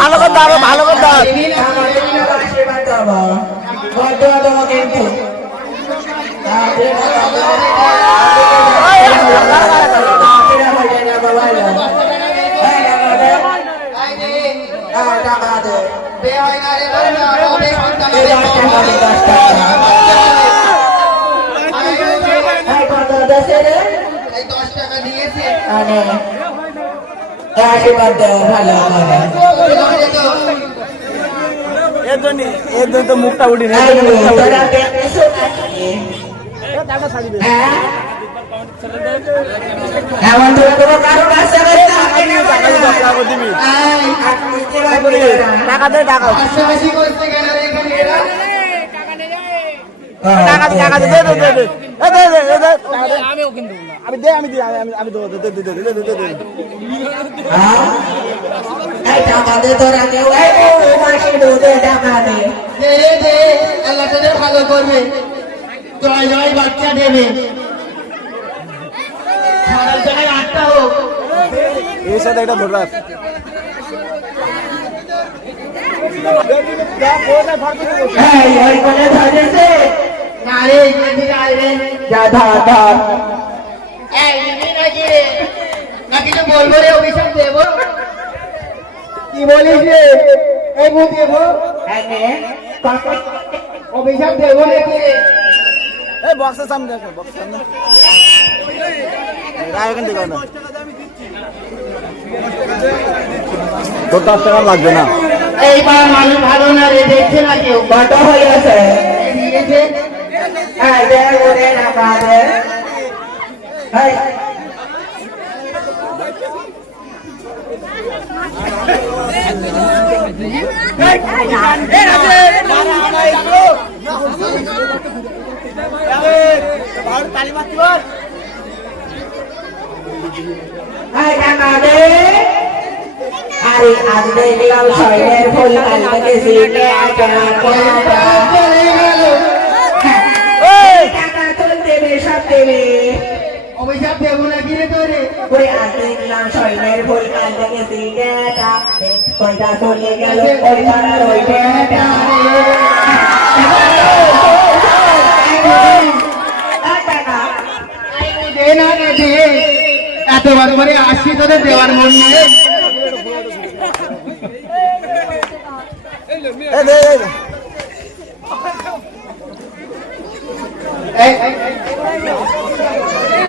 ভালো কথা ভালো কথা তো মুখটা উঠি না টাকা দে টাকা আমি দে আমি আমি দেবো আল্লাহ তোদের ভালো করবে জয় জয় বাচ্চা দেবে সারা জায়গায় 8টা হোক এর সাথে একটা ধরাস বলবো রে অভিশাপ দেবো কি বলিস রে দেবো অভিশাপ দেবো নাকি এই বক্সের সামনে দেখো বক্সের সামনে এখান থেকে না তোর 10 টাকা লাগবে না এইবার মানুষ ভালো না রে দেখছে না কেউ কত হয়ে গেছে দিয়েছে হ্যাঁ দেয় ওরে না পাবে হ্যাঁ আরে আজ দেখলাম শরীরের ফুল কালকে সিটে টাকা চলতে সব দেবে অভিশাপ দেবো না কিনে তোরে ওরে আজ দেখলাম শরীরের ফুল কালকে সিটে কোনটা চলে গেল ওই পাড়ার ওই বেটা এতবার করে আসি তোদের দেওয়ার মন নেই